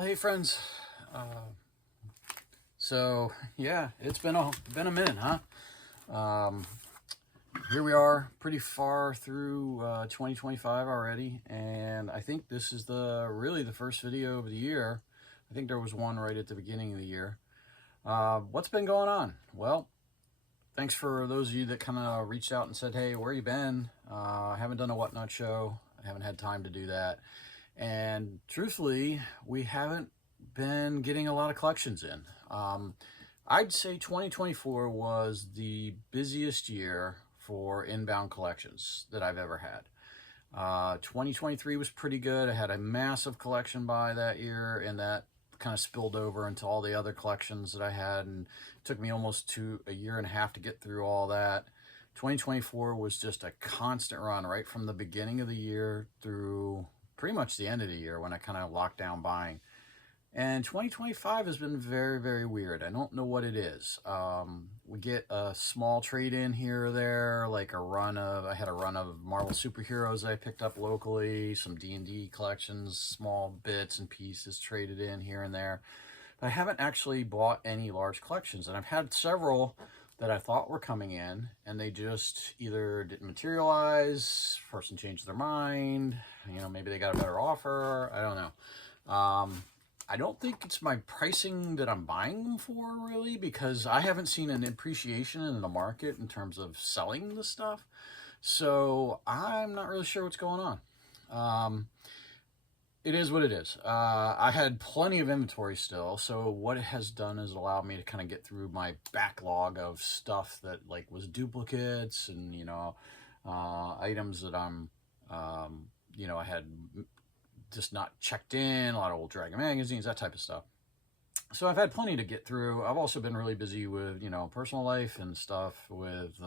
Well, hey friends. So yeah, it's been a minute, huh? Here we are, pretty far through 2025 already, and I think this is really the first video of the year. I think there was one right at the beginning of the year. What's been going on? Well, thanks for those of you that kind of reached out and said, hey, where you been? I haven't done a Whatnot show. I haven't had time to do that. And truthfully, we haven't been getting a lot of collections in. I'd say 2024 was the busiest year for inbound collections that I've ever had. 2023 was pretty good. I had a massive collection buy that year, and that kind of spilled over into all the other collections that I had, and it took me almost a year and a half to get through all that. 2024 was just a constant run right from the beginning of the year through pretty much the end of the year when I kind of locked down buying. And 2025 has been very, very weird. I don't know what it is. We get a small trade in here or there, like I had a run of Marvel superheroes I picked up locally, some D&D collections, small bits and pieces traded in here and there. But I haven't actually bought any large collections, and I've had several that I thought were coming in, and they just either didn't materialize, person changed their mind, maybe they got a better offer, I don't know. I don't think it's my pricing that I'm buying them for, really, because I haven't seen an appreciation in the market in terms of selling the stuff, so I'm not really sure what's going on. It is what it is. I had plenty of inventory still, so what it has done is allowed me to kind of get through my backlog of stuff that was duplicates and items that I had just not checked in, a lot of old Dragon magazines, that type of stuff. So I've had plenty to get through. I've also been really busy with personal life and stuff with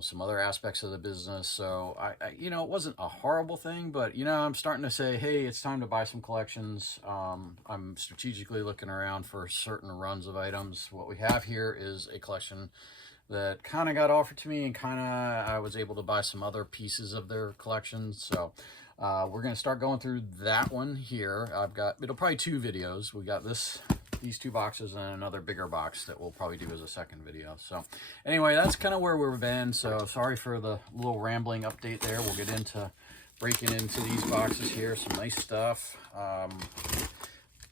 some other aspects of the business. So it wasn't a horrible thing, but I'm starting to say, hey, it's time to buy some collections. I'm strategically looking around for certain runs of items. What we have here is a collection that kind of got offered to me, and I was able to buy some other pieces of their collection. So we're going to start going through that one here. It'll probably 2 videos. We got these 2 boxes and another bigger box that we'll probably do as a second video. So anyway, that's kind of where we've been. So sorry for the little rambling update there. We'll get into breaking into these boxes here. Some nice stuff.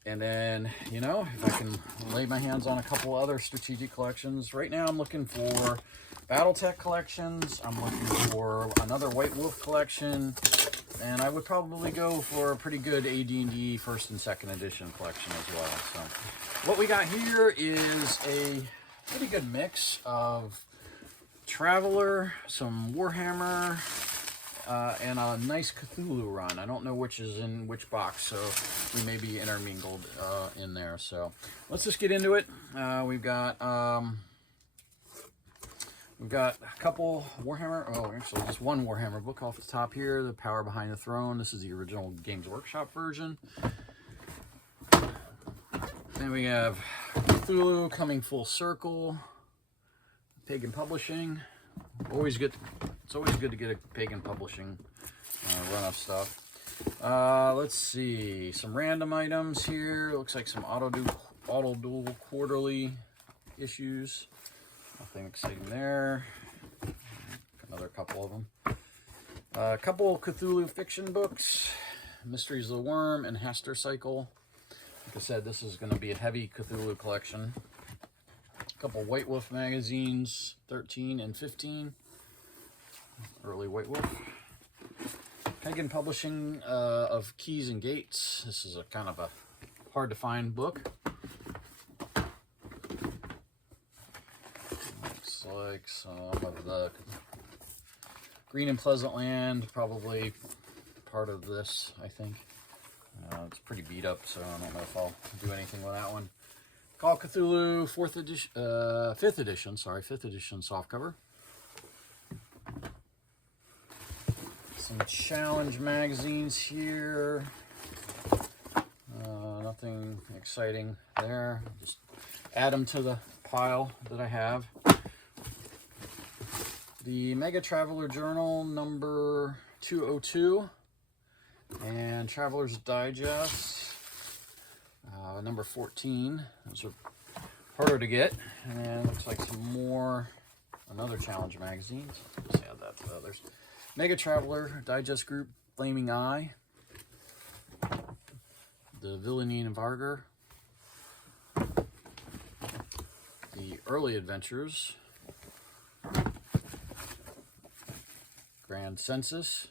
And then, if I can lay my hands on a couple other strategic collections. Right now I'm looking for Battletech collections. I'm looking for another White Wolf collection. And I would probably go for a pretty good AD&D first and second edition collection as well. So what we got here is a pretty good mix of Traveler, some Warhammer, and a nice Cthulhu run. I don't know which is in which box, so we may be intermingled in there. So let's just get into it. We've got a couple Warhammer, actually just one Warhammer book off the top here, The Power Behind the Throne. This is the original Games Workshop version. Then we have Cthulhu coming full circle, Pagan Publishing. It's always good to get a Pagan Publishing run of stuff. Let's see, some random items here. Looks like some auto dual quarterly issues. Nothing exciting there. Another couple of them. A couple Cthulhu fiction books, Mysteries of the Worm and Hester Cycle. Like I said, this is going to be a heavy Cthulhu collection. A couple White Wolf magazines, 13 and 15. Early White Wolf. Pagan Publishing of Keys and Gates. This is a kind of a hard to find book. Like some of the Green and Pleasant Land, probably part of this, I think. It's pretty beat up, so I don't know if I'll do anything with that one. Call of Cthulhu, 5th edition softcover. Some challenge magazines here. Nothing exciting there. Just add them to the pile that I have. The Mega Traveler Journal number 202, and And Traveler's Digest, number 14. Those are harder to get. And looks like some more, another challenge magazine. So let's add that to others. Mega Traveler Digest Group, Flaming Eye. The Villainy and Vargar. The Early Adventures. Grand Census.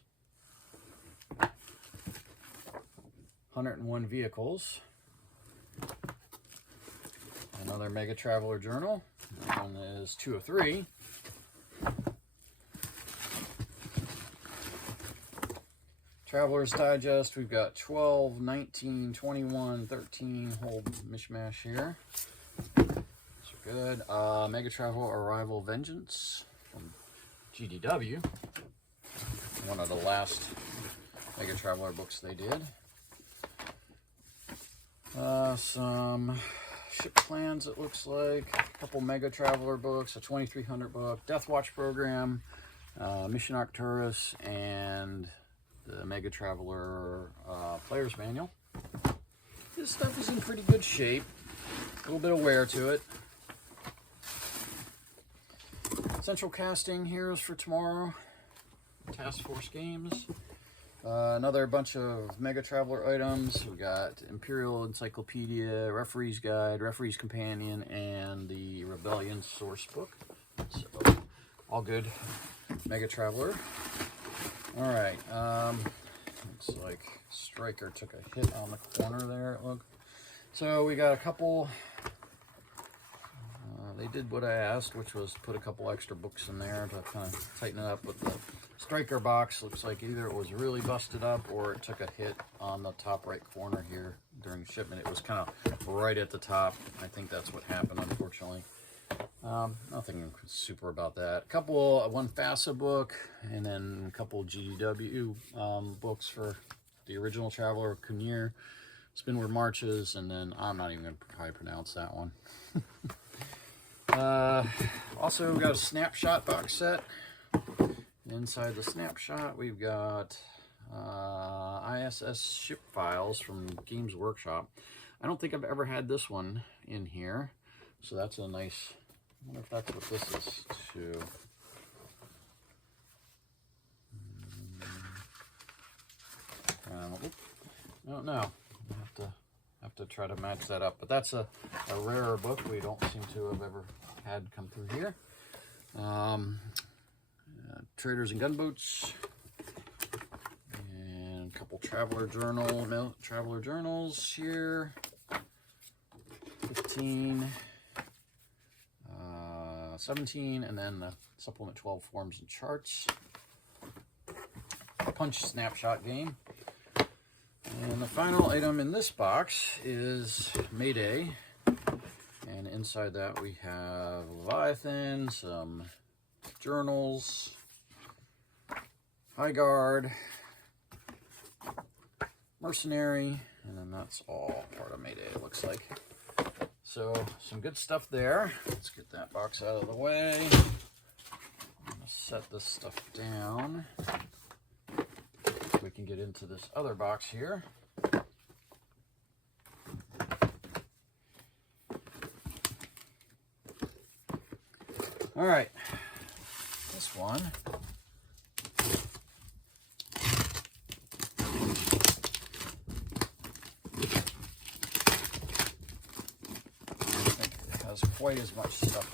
101 Vehicles. Another Mega Traveler Journal. That one is 2 of 3. Traveler's Digest, we've got 12, 19, 21, 13, whole mishmash here. Those are good. Mega Traveler Arrival Vengeance from GDW. One of the last Mega Traveler books they did. Some ship plans, it looks like. A couple Mega Traveler books, a 2300 book, Death Watch program, Mission Arcturus, and the Mega Traveler Player's Manual. This stuff is in pretty good shape. A little bit of wear to it. Central Casting Heroes for Tomorrow. Task Force Games. Another bunch of Mega Traveler items. We got Imperial Encyclopedia, Referee's Guide, Referee's Companion, and the Rebellion Source Book. So, all good Mega Traveler. Alright, looks like Striker took a hit on the corner there, look. So we got a couple, they did what I asked, which was put a couple extra books in there to kind of tighten it up. With the Striker box, looks like either it was really busted up or it took a hit on the top right corner here during shipment. It was kind of right at the top. I think that's what happened, unfortunately. Nothing super about that. A couple, one FASA book, and then a couple GDW books for the original Traveler, Kunir, Spinward Marches, and then I'm not even going to probably pronounce that one. Also, we've got a Snapshot box set. Inside the Snapshot, we've got ISS ship files from Games Workshop. I don't think I've ever had this one in here, so that's a nice... I wonder if that's what this is too. I don't know. Have to try to match that up. But that's a rarer book we don't seem to have ever had come through here. Traders and Gunboats, and a couple Traveler Journals here. 15. 17, and then the supplement 12 Forms and Charts. Punch Snapshot game. And the final item in this box is Mayday. And inside that we have Leviathan, some journals, High Guard, Mercenary, and then that's all part of Mayday, it looks like. So, some good stuff there. Let's get that box out of the way. I'm going to set this stuff down so we can get into this other box here. All right, this one. Quite as much stuff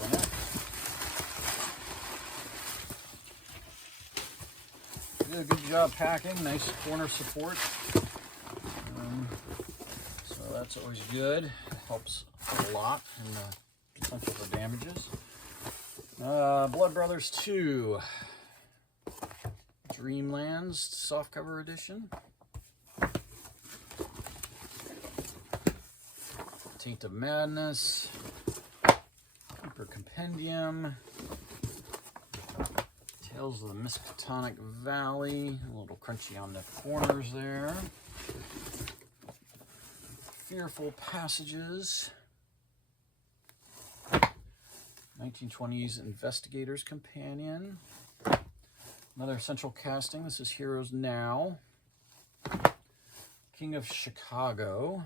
in it. Did a good job packing, nice corner support. So that's always good. It helps a lot in the potential for damages. Blood Brothers 2. Dreamlands softcover edition. Taint of Madness. Compendium, Tales of the Miskatonic Valley, a little crunchy on the corners there. Fearful Passages, 1920s Investigator's Companion, another Central Casting, this is Heroes Now, King of Chicago.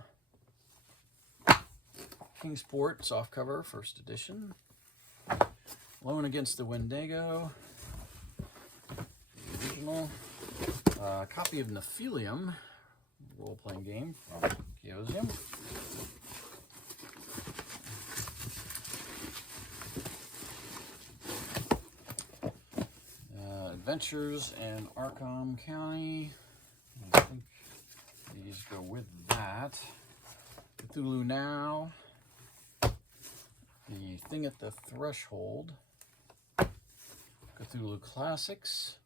Kingsport, softcover, first edition. Lone Against the Wendigo. The original. Copy of Nephilium, role-playing game from Chaosium. Adventures in Arkham County. I think these go with that. Cthulhu Now. The Thing at the Threshold. Cthulhu Classics.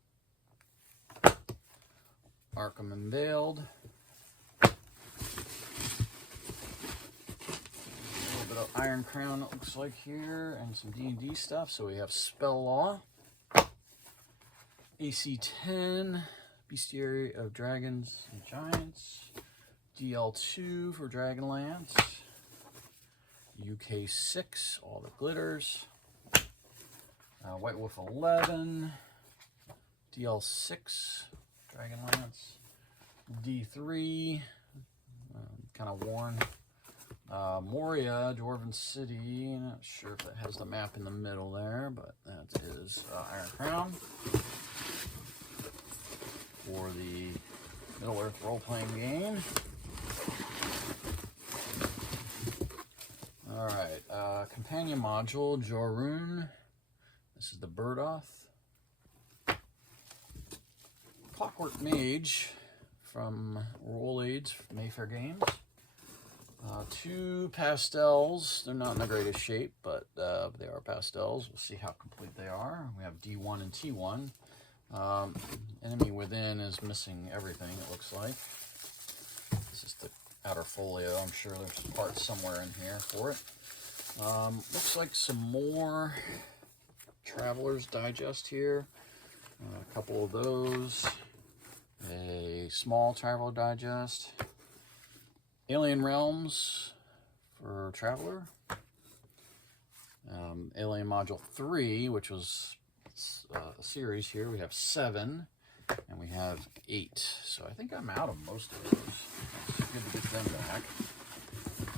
Arkham Unveiled. A little bit of Iron Crown, it looks like here, and some D&D stuff. So we have Spell Law. AC-10, Bestiary of Dragons and Giants, DL2 for Dragonlance, UK6, All the Glitters, White Wolf 11, DL6, Dragonlance, D3, kind of worn, Moria, Dwarven City, not sure if that has the map in the middle there, but that is Iron Crown. For the Middle-earth role-playing game. Alright, companion module, Jorun. This is the Birdoth. Clockwork Mage from Roll Aids, Mayfair Games. Two pastels. They're not in the greatest shape, but they are pastels. We'll see how complete they are. We have D1 and T1. Enemy Within is missing everything, it looks like. This is the outer folio. I'm sure there's parts somewhere in here for it. Looks like some more Traveler's Digest here. A couple of those. A small Traveler Digest. Alien Realms for Traveler. Alien Module 3, which was a series here. We have 7 and we have 8. So I think I'm out of most of those. It's good to get them back.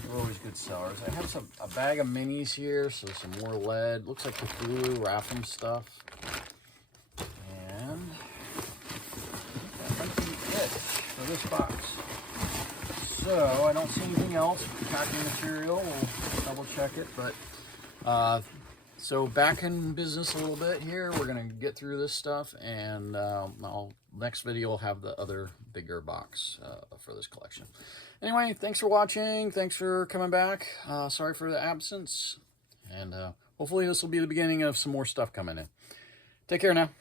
They're always good sellers. I have a bag of minis here, so some more lead. Looks like Cthulhu, Ratham stuff. And that might be it for this box. So I don't see anything else. Packing material, we'll double check it, but so back in business a little bit here. We're going to get through this stuff, and next video will have the other bigger box for this collection. Anyway, thanks for watching. Thanks for coming back. Sorry for the absence, and hopefully this will be the beginning of some more stuff coming in. Take care now.